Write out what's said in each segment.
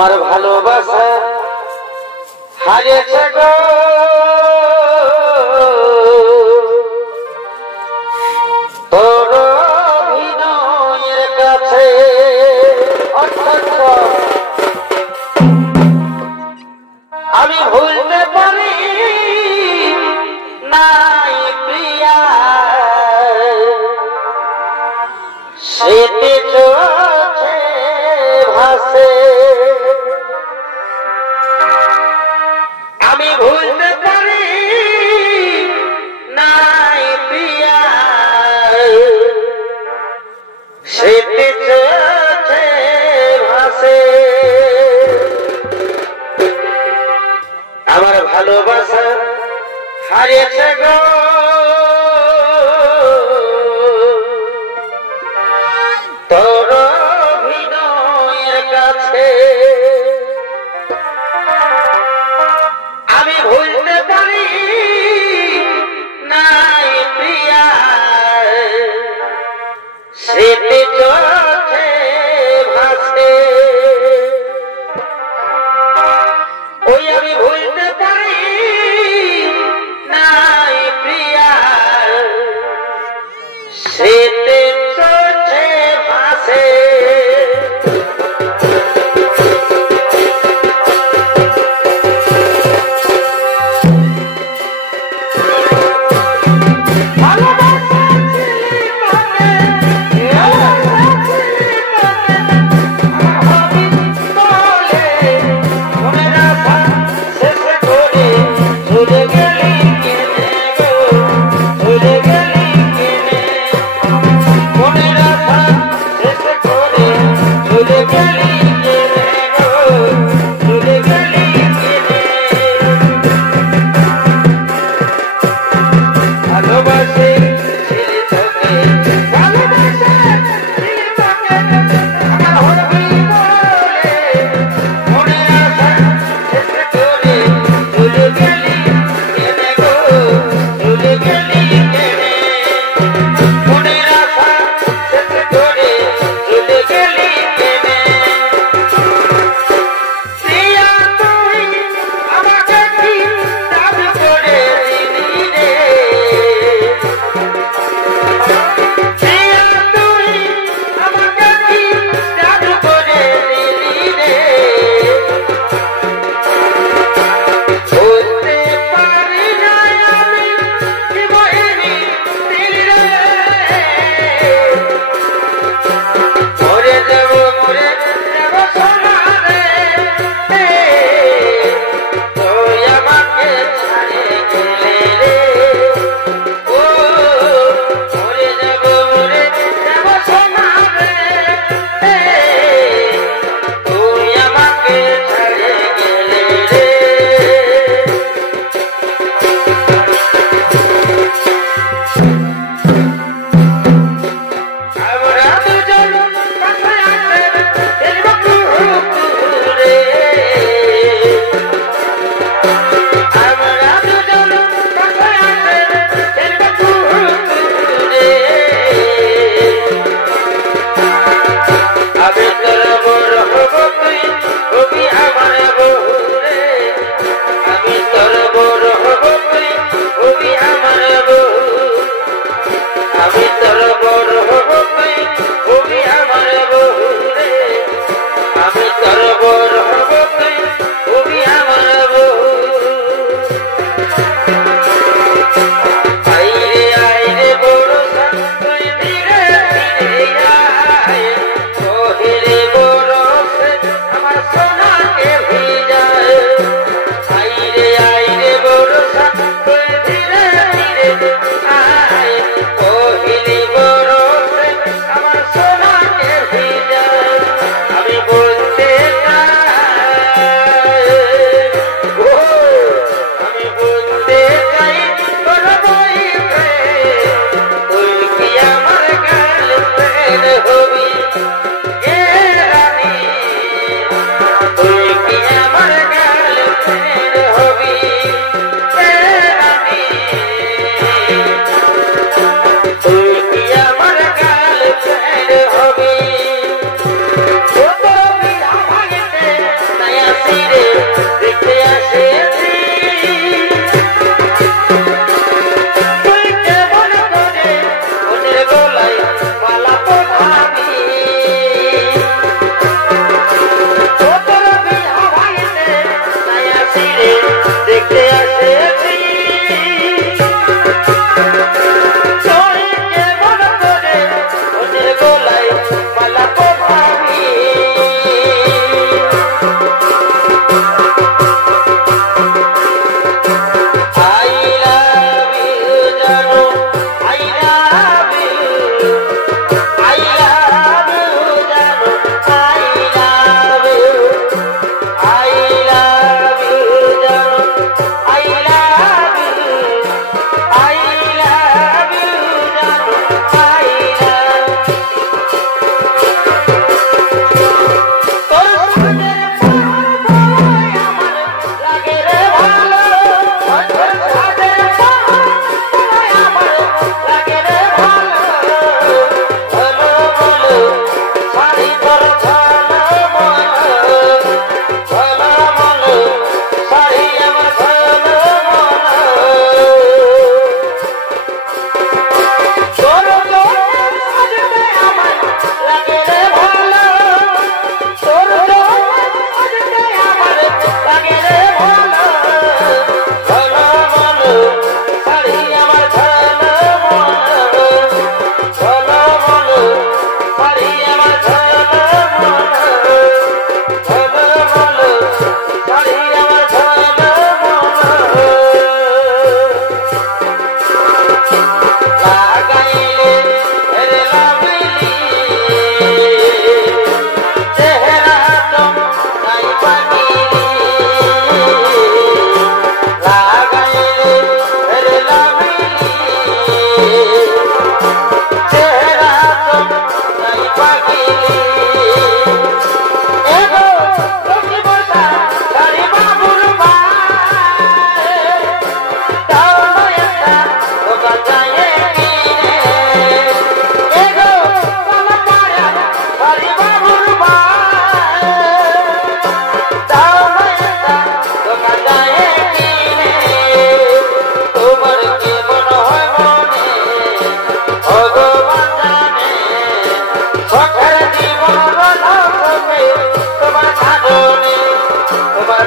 আমার ভালোবাসা হারিয়েছে গো তোর অভিনয়ের কাছে আমি ভুলতে পারি নাই প্রিয়া স্মৃতি চোখে ভাসে আমি ভুলতে পারি নাই প্রিয়া স্মৃতি চোখে ভাসে আমার ভালোবাসা হারিয়েছে গো তোর অভিনয়ের কাছে আমি ভুলতে পারি নাই প্রিয়া স্মৃতি চোখে ভাসে ওই আমি ভুলতে পারি নাই প্রিয়া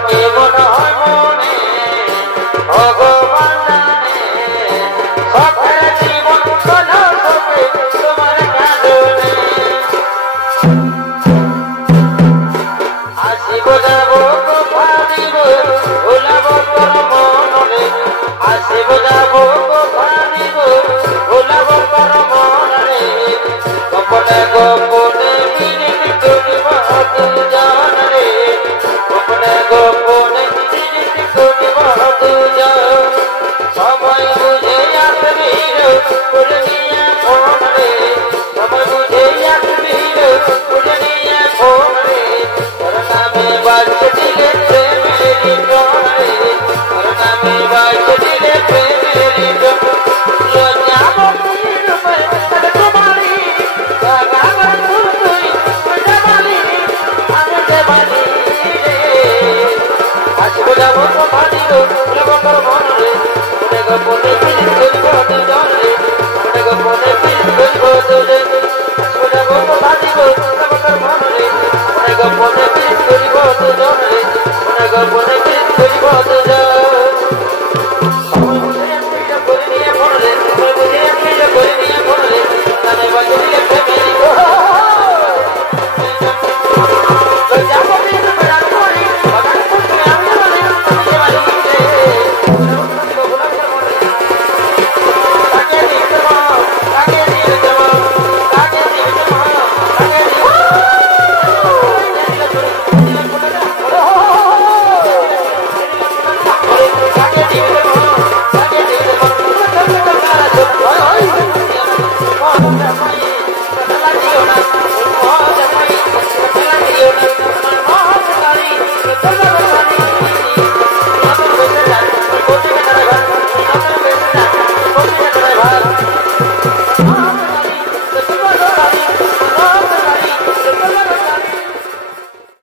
কি মন হয় মনে ভগবান জানে সখের জীবন চলো সখে তোমার কাঁদনে আসিব যাব কথা দিব ভুলাব তোর মনরে আসিব যাব কথা দিব ভুলাব তোর মনরে গোপনে গোপনে বিরিতি করিব দুজন রে গোপনে গোপনে বিরিতি করিব দুজন সময় বুঝে আসবি ফুল নিয়ে ফোন রে সময় বুঝে আসবি ফুল নিয়ে ফোন রে তোর নামে বাজে দিলে প্রেমেরি গান রে তোর নামে বাজে দিলে প্রেমেরি গান লজ্জা বকির উপরে তোমারি গাগার তুই দেবালি আমি দেবালি রে আসব যাব তো ভালিও ভুলব তোর মন রে গোপনে গোপনে বিরিতি করিব দুজন